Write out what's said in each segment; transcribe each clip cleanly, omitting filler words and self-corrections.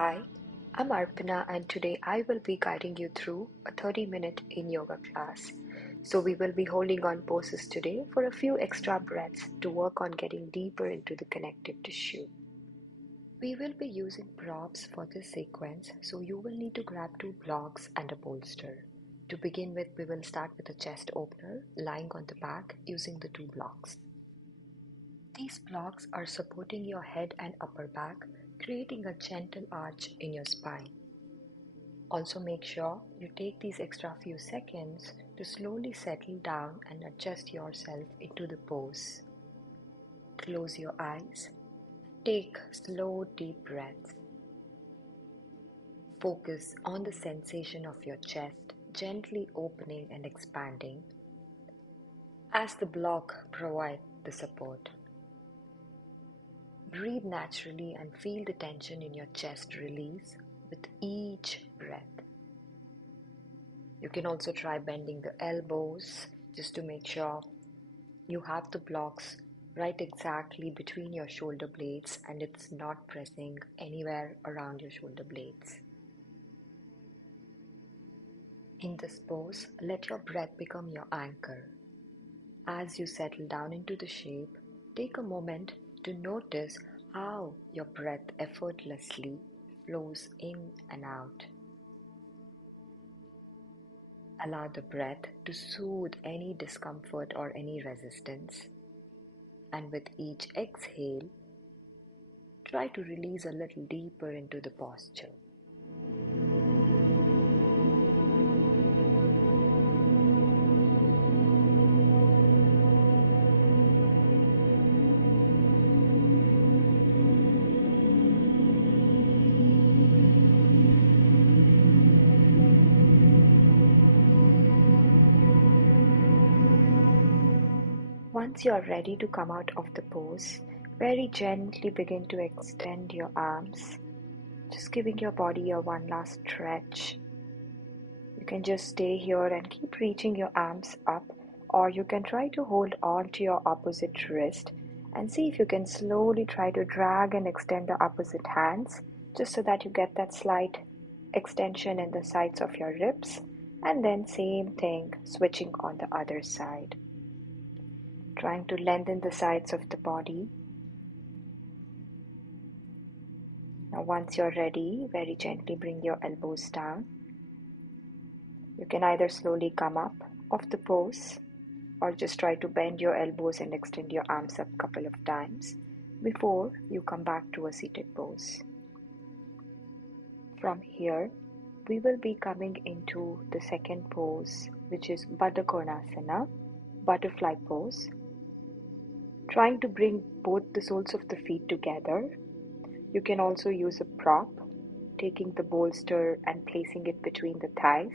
Hi, I'm Arpana and today I will be guiding you through a 30-minute in yoga class. So we will be holding on poses today for a few extra breaths to work on getting deeper into the connective tissue. We will be using props for this sequence, so you will need to grab two blocks and a bolster. To begin with, we will start with a chest opener, lying on the back using the two blocks. These blocks are supporting your head and upper back, creating a gentle arch in your spine. Also make sure you take these extra few seconds to slowly settle down and adjust yourself into the pose. Close your eyes. Take slow deep breaths. Focus on the sensation of your chest gently opening and expanding as the block provides the support. Breathe naturally and feel the tension in your chest release with each breath. You can also try bending the elbows just to make sure you have the blocks right exactly between your shoulder blades and it's not pressing anywhere around your shoulder blades. In this pose, let your breath become your anchor. As you settle down into the shape, take a moment to notice how your breath effortlessly flows in and out. Allow the breath to soothe any discomfort or any resistance. And with each exhale, try to release a little deeper into the posture. Once you are ready to come out of the pose, very gently begin to extend your arms, just giving your body a one last stretch. You can just stay here and keep reaching your arms up, or you can try to hold on to your opposite wrist and see if you can slowly try to drag and extend the opposite hands, just so that you get that slight extension in the sides of your ribs, and then same thing, switching on the other side. Trying to lengthen the sides of the body. Now once you're ready, very gently bring your elbows down. You can either slowly come up of the pose or just try to bend your elbows and extend your arms up a couple of times before you come back to a seated pose. From here, we will be coming into the second pose, which is Baddha Konasana, butterfly pose. Trying to bring both the soles of the feet together. You can also use a prop, taking the bolster and placing it between the thighs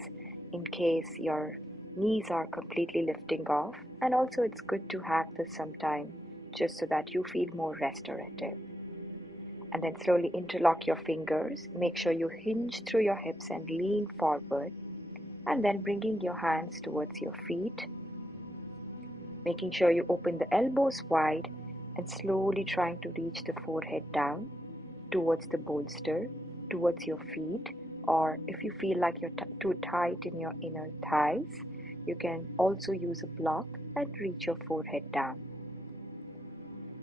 in case your knees are completely lifting off. And also it's good to have this sometime just so that you feel more restorative. And then slowly interlock your fingers. Make sure you hinge through your hips and lean forward. And then bringing your hands towards your feet. Making sure you open the elbows wide and slowly trying to reach the forehead down towards the bolster, towards your feet, or if you feel like you're too tight in your inner thighs, you can also use a block and reach your forehead down.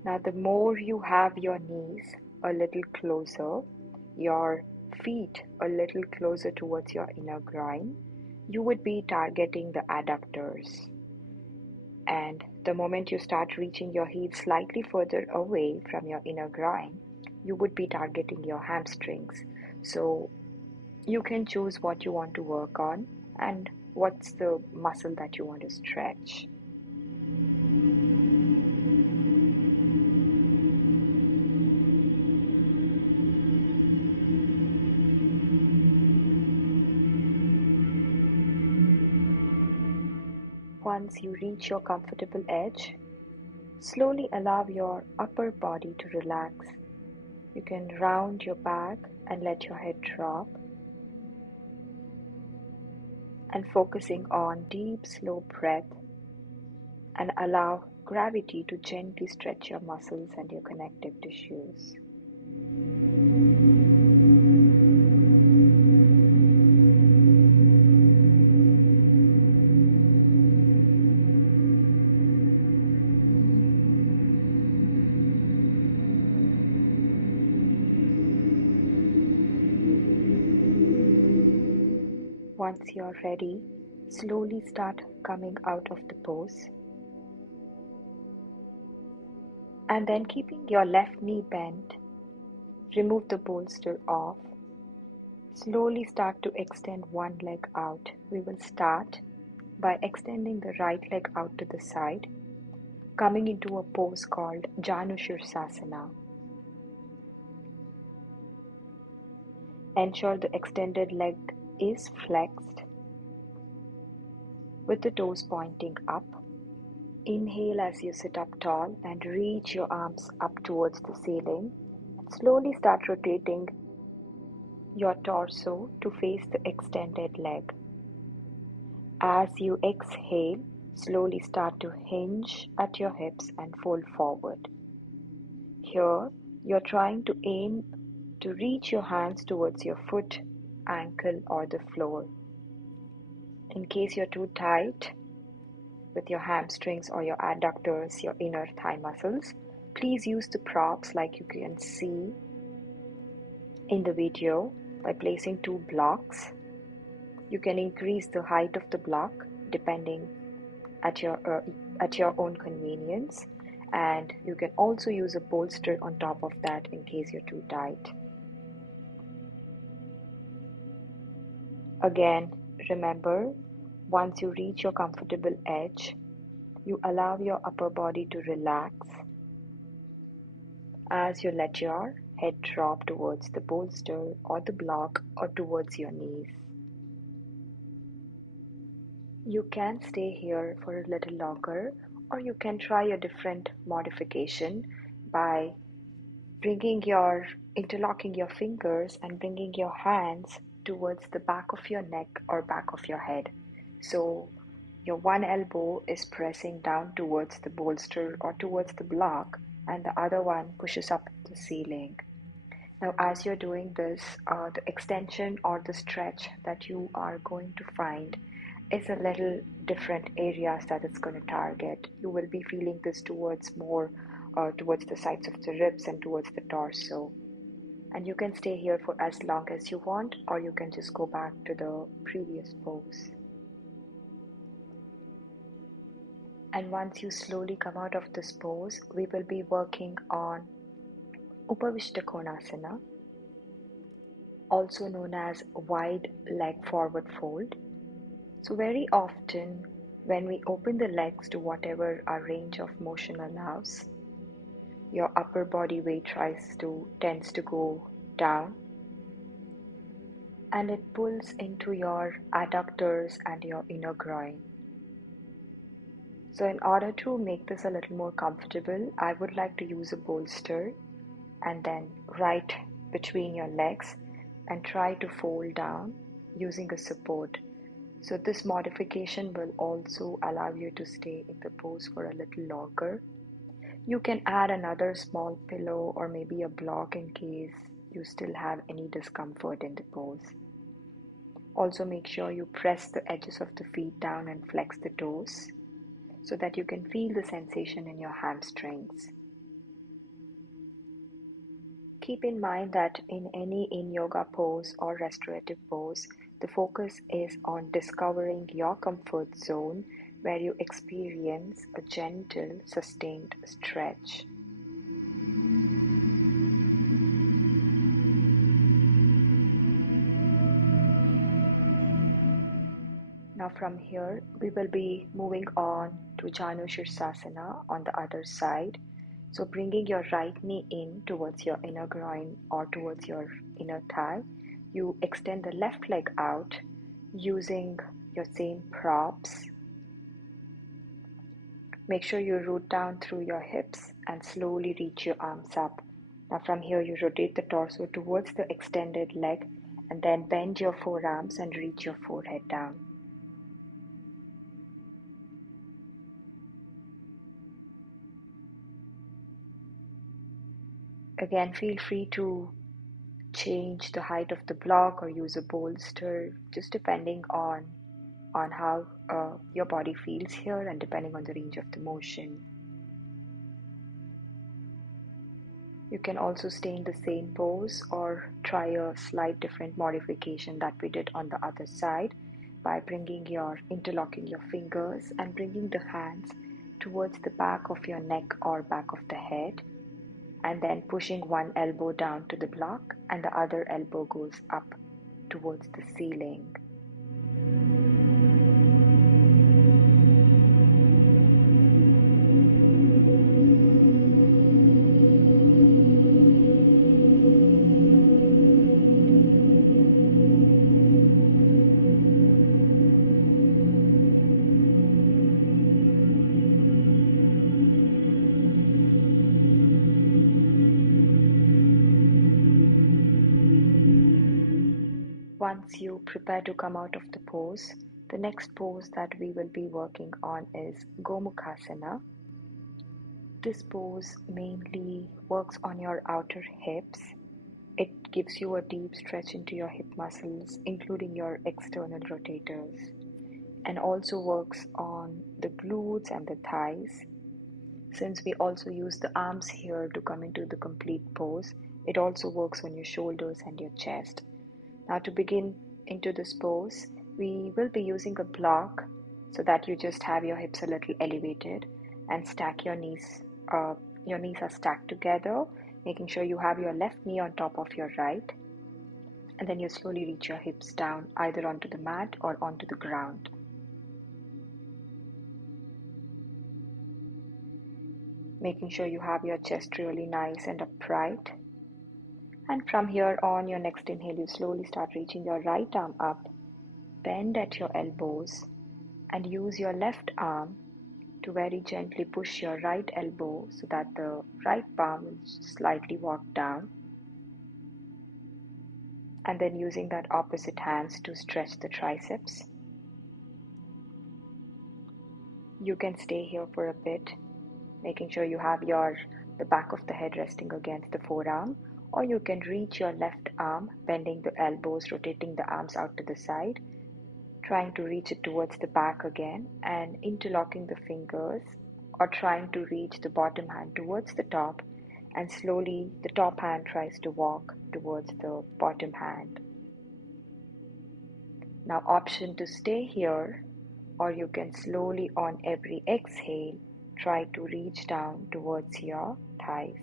Now the more you have your knees a little closer, your feet a little closer towards your inner groin, you would be targeting the adductors. And the moment you start reaching your heels slightly further away from your inner groin, you would be targeting your hamstrings. So you can choose what you want to work on and what's the muscle that you want to stretch. Once you reach your comfortable edge, slowly allow your upper body to relax. You can round your back and let your head drop. And focusing on deep, slow breath and allow gravity to gently stretch your muscles and your connective tissues. once you're ready, slowly start coming out of the pose. And then keeping your left knee bent, remove the bolster off. Slowly start to extend one leg out. We will start by extending the right leg out to the side, coming into a pose called Janushirasana. Ensure the extended leg is flexed with the toes pointing up. Inhale as you sit up tall and reach your arms up towards the ceiling. Slowly start rotating your torso to face the extended leg. As you exhale, slowly start to hinge at your hips and fold forward. Here, you're trying to aim to reach your hands towards your foot, ankle, or the floor. In case you're too tight with your hamstrings or your adductors, your inner thigh muscles, please use the props like you can see in the video by placing two blocks. You can increase the height of the block depending at your own convenience, and you can also use a bolster on top of that in case you're too tight. Again, remember, once you reach your comfortable edge, you allow your upper body to relax as you let your head drop towards the bolster or the block or towards your knees. You can stay here for a little longer, or you can try a different modification by interlocking your fingers and bringing your hands towards the back of your neck or back of your head. So your one elbow is pressing down towards the bolster or towards the block, and the other one pushes up the ceiling. Now, as you're doing this, the extension or the stretch that you are going to find is a little different areas that it's going to target. You will be feeling this towards the sides of the ribs and towards the torso. And you can stay here for as long as you want, or you can just go back to the previous pose. And once you slowly come out of this pose, we will be working on Upavishta Konasana, also known as wide leg forward fold. So very often when we open the legs to whatever our range of motion allows, your upper body weight tends to go down, and it pulls into your adductors and your inner groin. So in order to make this a little more comfortable, I would like to use a bolster and then right between your legs and try to fold down using a support. So this modification will also allow you to stay in the pose for a little longer. You can add another small pillow or maybe a block in case you still have any discomfort in the pose. Also make sure you press the edges of the feet down and flex the toes so that you can feel the sensation in your hamstrings. Keep in mind that in any in-yoga pose or restorative pose, the focus is on discovering your comfort zone where you experience a gentle, sustained stretch. Now from here, we will be moving on to Janushirasana on the other side. So bringing your right knee in towards your inner groin or towards your inner thigh, you extend the left leg out using your same props. Make sure you root down through your hips and slowly reach your arms up. Now from here, you rotate the torso towards the extended leg and then bend your forearms and reach your forehead down. Again, feel free to change the height of the block or use a bolster, just depending on how your body feels here and depending on the range of the motion. You can also stay in the same pose or try a slight different modification that we did on the other side. by interlocking your fingers and bringing the hands towards the back of your neck or back of the head, and then pushing one elbow down to the block and the other elbow goes up towards the ceiling. Once you prepare to come out of the pose, the next pose that we will be working on is Gomukhasana. This pose mainly works on your outer hips. It gives you a deep stretch into your hip muscles, including your external rotators, and also works on the glutes and the thighs. Since we also use the arms here to come into the complete pose, it also works on your shoulders and your chest. Now to begin into this pose, we will be using a block so that you just have your hips a little elevated and stack your knees. Your knees are stacked together, making sure you have your left knee on top of your right. And then you slowly reach your hips down either onto the mat or onto the ground. Making sure you have your chest really nice and upright. And from here on, your next inhale, you slowly start reaching your right arm up, bend at your elbows, and use your left arm to very gently push your right elbow so that the right palm will slightly walk down. And then using that opposite hands to stretch the triceps. You can stay here for a bit, making sure you have the back of the head resting against the forearm, or you can reach your left arm, bending the elbows, rotating the arms out to the side, trying to reach it towards the back again, and interlocking the fingers, or trying to reach the bottom hand towards the top, and slowly the top hand tries to walk towards the bottom hand. Now, option to stay here, or you can slowly on every exhale try to reach down towards your thighs.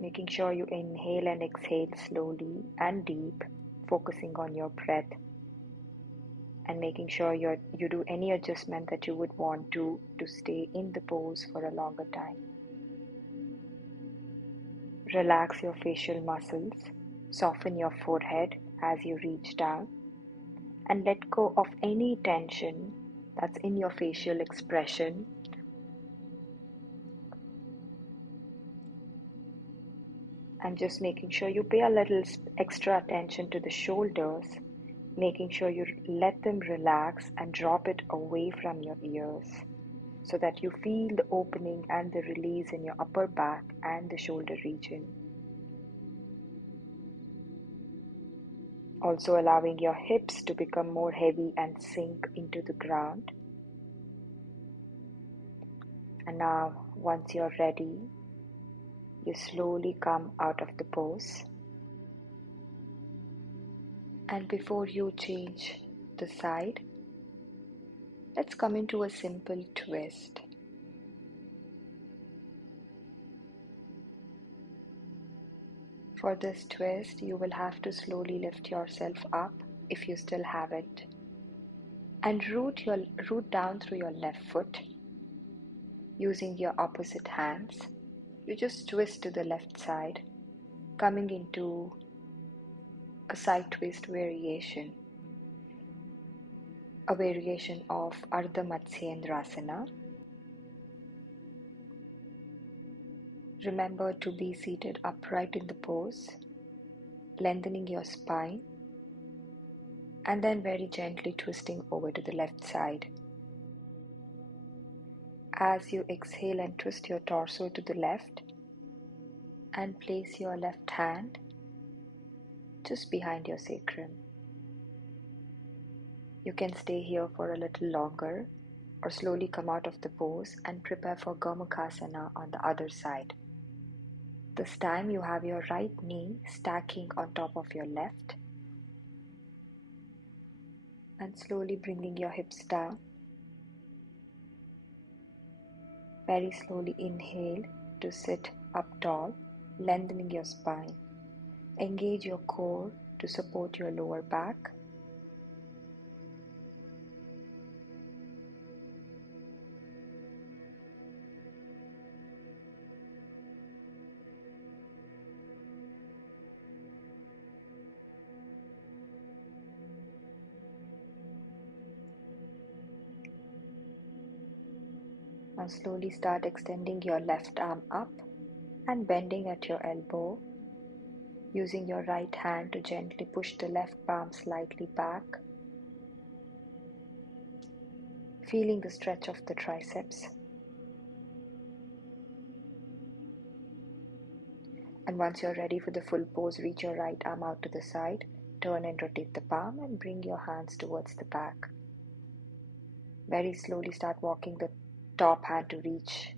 Making sure you inhale and exhale slowly and deep, focusing on your breath, and making sure you do any adjustment that you would want to stay in the pose for a longer time. Relax your facial muscles, soften your forehead as you reach down, and let go of any tension that's in your facial expression. And just making sure you pay a little extra attention to the shoulders, making sure you let them relax and drop it away from your ears so that you feel the opening and the release in your upper back and the shoulder region. Also allowing your hips to become more heavy and sink into the ground. And now, once you're ready, you slowly come out of the pose. And before you change the side, let's come into a simple twist. For this twist, you will have to slowly lift yourself up if you still haven't, and root down through your left foot. Using your opposite hands, you just twist to the left side, coming into a side twist variation, a variation of Ardha Matsyendrasana. Remember to be seated upright in the pose, lengthening your spine, and then very gently twisting over to the left side. As you exhale and twist your torso to the left, and place your left hand just behind your sacrum. You can stay here for a little longer or slowly come out of the pose and prepare for Gomukhasana on the other side. This time you have your right knee stacking on top of your left and slowly bringing your hips down. Very slowly inhale to sit up tall, lengthening your spine. Engage your core to support your lower back. Now slowly start extending your left arm up and bending at your elbow, using your right hand to gently push the left palm slightly back, feeling the stretch of the triceps. And once you're ready for the full pose, reach your right arm out to the side, turn and rotate the palm and bring your hands towards the back. Very slowly start walking the top hand to reach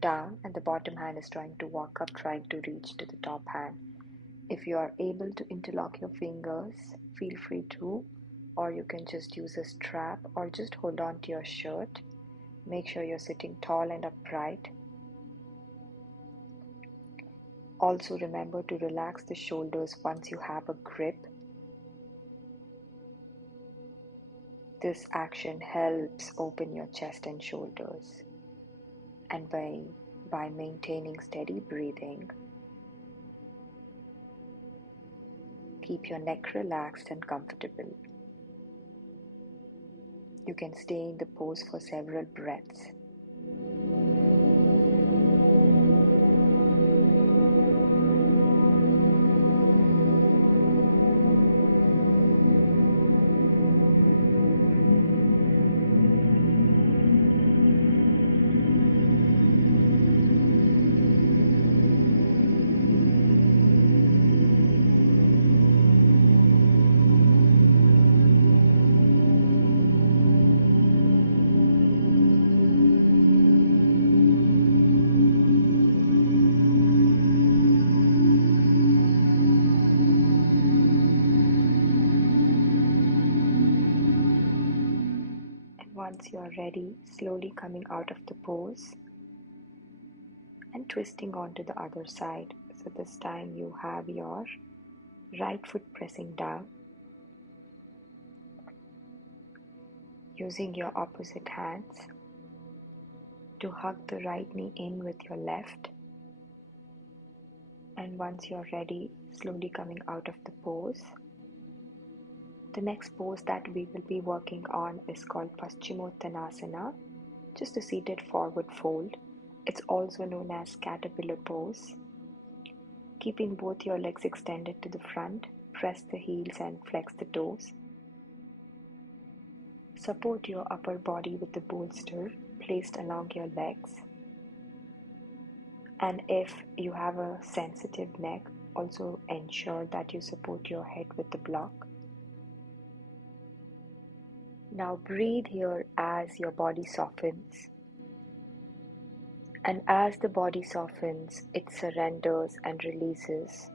down and the bottom hand is trying to walk up, trying to reach to the top hand. If you are able to interlock your fingers, feel free to, or you can just use a strap or just hold on to your shirt. Make sure you're sitting tall and upright. Also remember to relax the shoulders once you have a grip. This action helps open your chest and shoulders. And by maintaining steady breathing, keep your neck relaxed and comfortable. You can stay in the pose for several breaths. Once you are ready, slowly coming out of the pose and twisting onto the other side. So this time you have your right foot pressing down, using your opposite hands to hug the right knee in with your left. And once you're ready, slowly coming out of the pose. The next pose that we will be working on is called Paschimottanasana, just a seated forward fold. It's also known as caterpillar pose. Keeping both your legs extended to the front, press the heels and flex the toes. Support your upper body with the bolster placed along your legs. And if you have a sensitive neck, also ensure that you support your head with the block. Now breathe here as your body softens. And as the body softens, it surrenders and releases.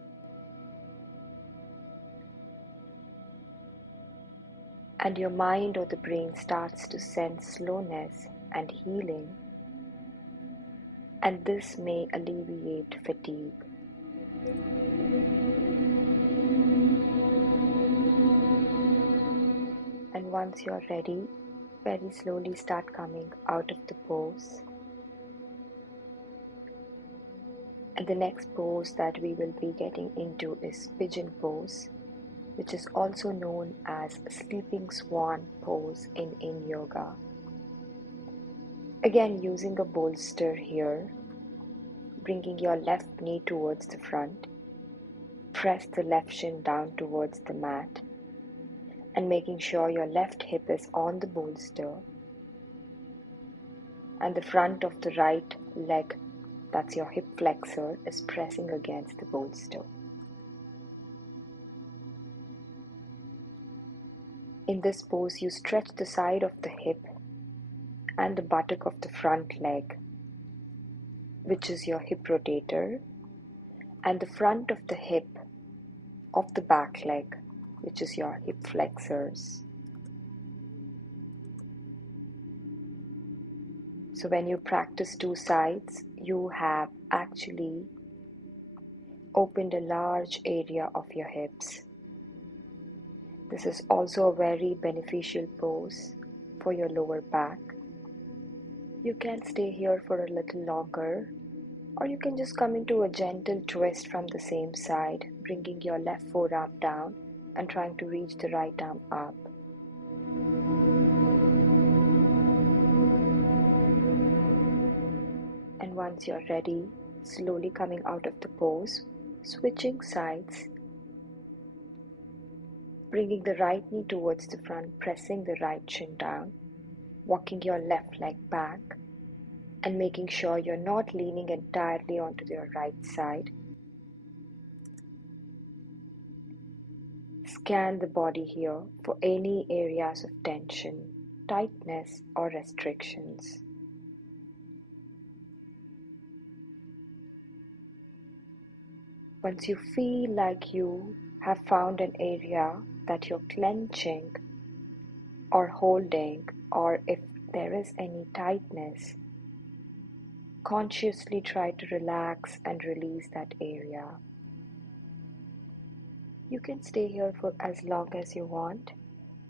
And your mind or the brain starts to sense slowness and healing. And this may alleviate fatigue. And once you're ready, very slowly start coming out of the pose. And the next pose that we will be getting into is pigeon pose, which is also known as sleeping swan pose in yoga. Again, using a bolster here, bringing your left knee towards the front, press the left shin down towards the mat, and making sure your left hip is on the bolster, and the front of the right leg, that's your hip flexor, is pressing against the bolster. In this pose, you stretch the side of the hip and the buttock of the front leg, which is your hip rotator, and the front of the hip of the back leg, which is your hip flexors. So when you practice two sides, you have actually opened a large area of your hips. This is also a very beneficial pose for your lower back. You can stay here for a little longer, or you can just come into a gentle twist from the same side, bringing your left forearm down and trying to reach the right arm up. And once you're ready, slowly coming out of the pose, switching sides, bringing the right knee towards the front, pressing the right shin down, walking your left leg back, and making sure you're not leaning entirely onto your right side. Scan the body here for any areas of tension, tightness, or restrictions. Once you feel like you have found an area that you're clenching or holding, or if there is any tightness, consciously try to relax and release that area. You can stay here for as long as you want,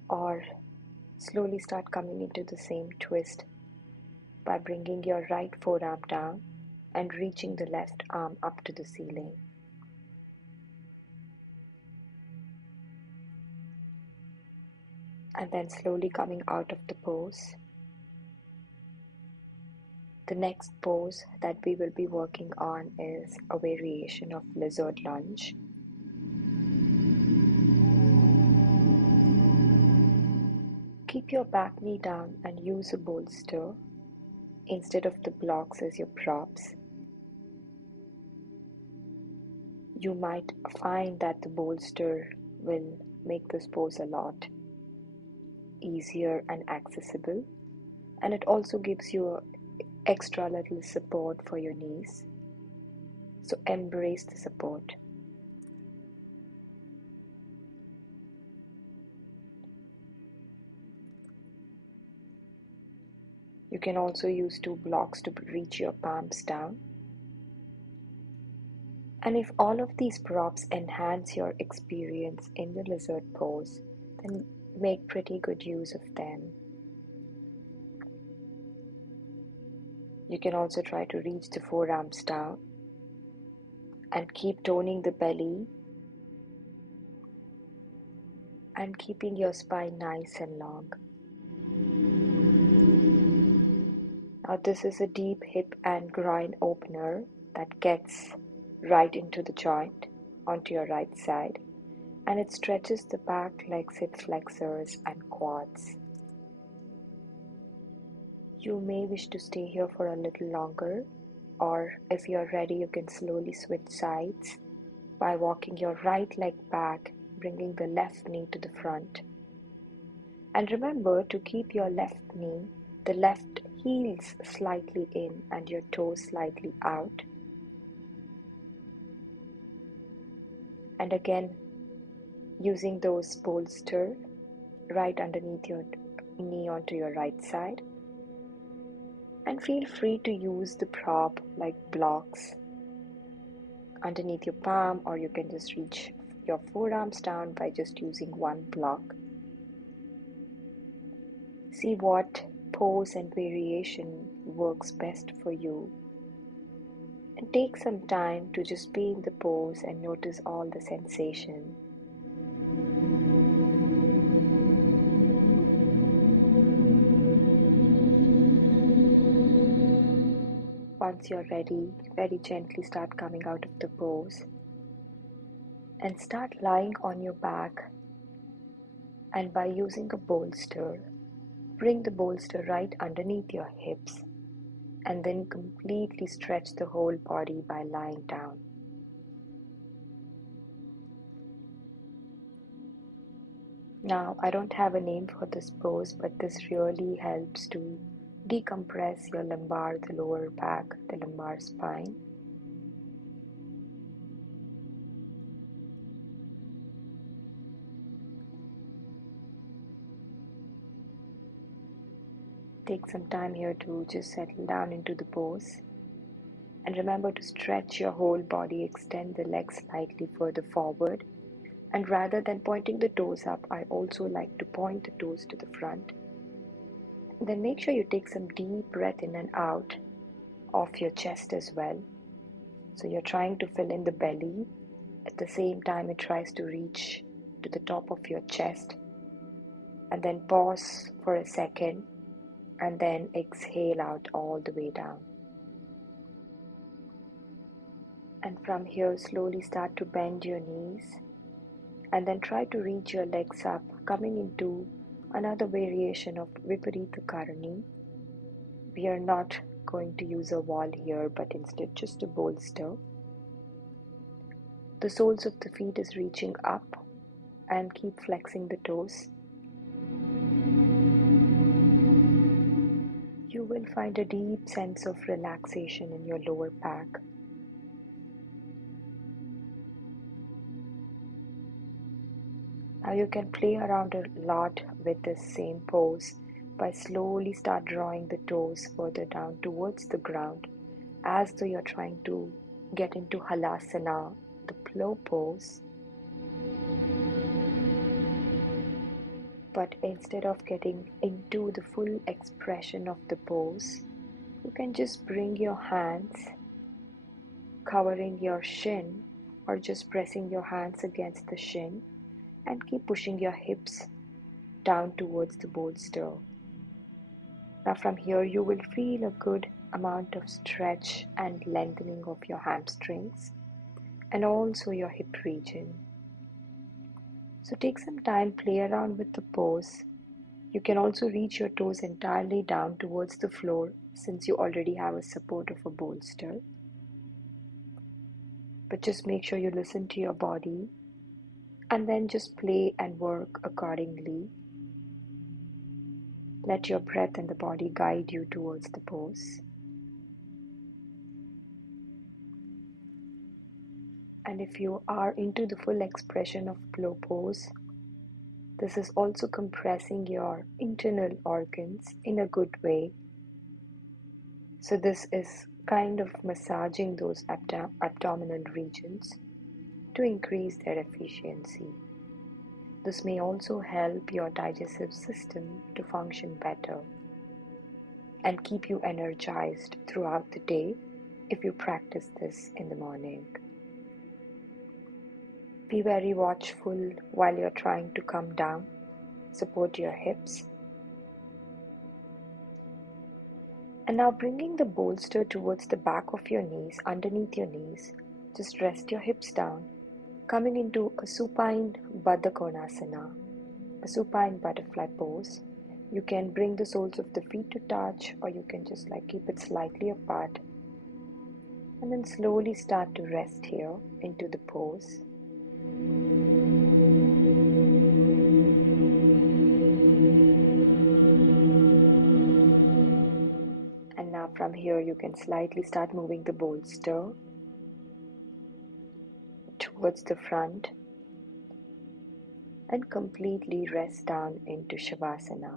or slowly start coming into the same twist by bringing your right forearm down and reaching the left arm up to the ceiling. And then slowly coming out of the pose. The next pose that we will be working on is a variation of Lizard Lunge. Keep your back knee down and use a bolster instead of the blocks as your props. You might find that the bolster will make this pose a lot easier and accessible, and it also gives you extra little support for your knees. So embrace the support. You can also use two blocks to reach your palms down. And if all of these props enhance your experience in the lizard pose, then make pretty good use of them. You can also try to reach the forearms down and keep toning the belly and keeping your spine nice and long. Now this is a deep hip and groin opener that gets right into the joint onto your right side, and it stretches the back legs, hip flexors and quads. You may wish to stay here for a little longer, or if you're ready, you can slowly switch sides by walking your right leg back, bringing the left knee to the front. And remember to keep your left knee, the left heels slightly in and your toes slightly out. And again, using those bolster right underneath your knee onto your right side. And feel free to use the prop like blocks underneath your palm, or you can just reach your forearms down by just using one block. See what pose and variation works best for you, and take some time to just be in the pose and notice all the sensation. Once you're ready, very gently start coming out of the pose and start lying on your back, and by using a bolster, bring the bolster right underneath your hips and then completely stretch the whole body by lying down. Now, I don't have a name for this pose, but this really helps to decompress your lumbar, the lower back, the lumbar spine. Take some time here to just settle down into the pose. And remember to stretch your whole body, extend the legs slightly further forward. And rather than pointing the toes up, I also like to point the toes to the front. Then make sure you take some deep breath in and out of your chest as well. So you're trying to fill in the belly. At the same time, it tries to reach to the top of your chest. And then pause for a second and then exhale out all the way down. And from here, slowly start to bend your knees and then try to reach your legs up, coming into another variation of Viparita Karani. We are not going to use a wall here, but instead just a bolster. The soles of the feet is reaching up and keep flexing the toes. You will find a deep sense of relaxation in your lower back. Now you can play around a lot with this same pose by slowly start drawing the toes further down towards the ground as though you're trying to get into Halasana, the plow pose. But instead of getting into the full expression of the pose, you can just bring your hands covering your shin or just pressing your hands against the shin and keep pushing your hips down towards the bolster. Now from here you will feel a good amount of stretch and lengthening of your hamstrings and also your hip region. So take some time, play around with the pose. You can also reach your toes entirely down towards the floor since you already have a support of a bolster. But just make sure you listen to your body and then just play and work accordingly. Let your breath and the body guide you towards the pose. And if you are into the full expression of plow pose, this is also compressing your internal organs in a good way. So this is kind of massaging those abdominal regions to increase their efficiency. This may also help your digestive system to function better and keep you energized throughout the day if you practice this in the morning. Be very watchful while you're trying to come down. Support your hips. And now bringing the bolster towards the back of your knees, underneath your knees, just rest your hips down, coming into a supine Baddha Konasana, a supine butterfly pose. You can bring the soles of the feet to touch, or you can just keep it slightly apart. And then slowly start to rest here into the pose. And now from here you can slightly start moving the bolster towards the front and completely rest down into Shavasana.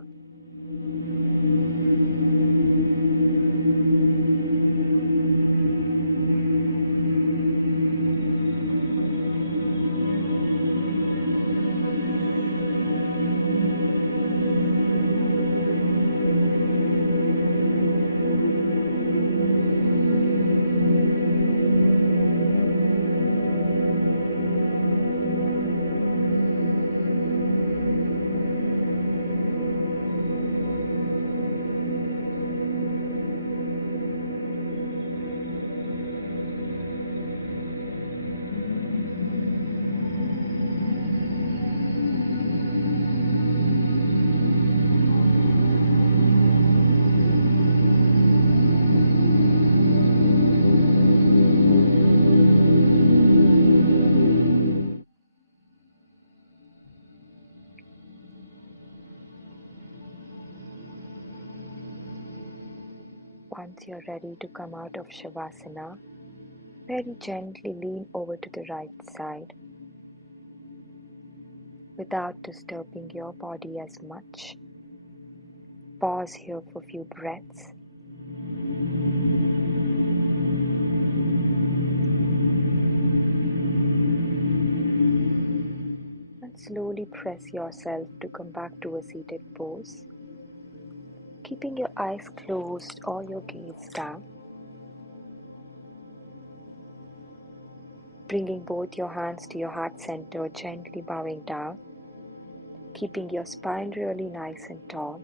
Once you're ready to come out of Shavasana, very gently lean over to the right side without disturbing your body as much. Pause here for a few breaths. And slowly press yourself to come back to a seated pose, keeping your eyes closed or your gaze down. Bringing both your hands to your heart center, gently bowing down, keeping your spine really nice and tall.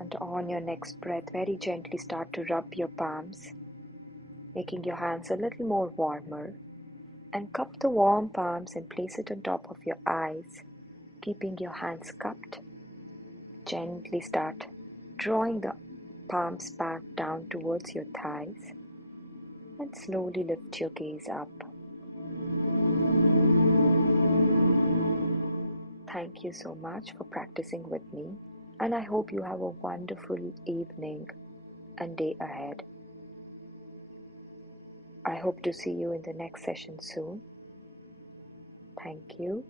And on your next breath, very gently start to rub your palms, making your hands a little more warmer. And cup the warm palms and place it on top of your eyes, keeping your hands cupped. Gently start drawing the palms back down towards your thighs and slowly lift your gaze up. Thank you so much for practicing with me, and I hope you have a wonderful evening and day ahead. I hope to see you in the next session soon. Thank you.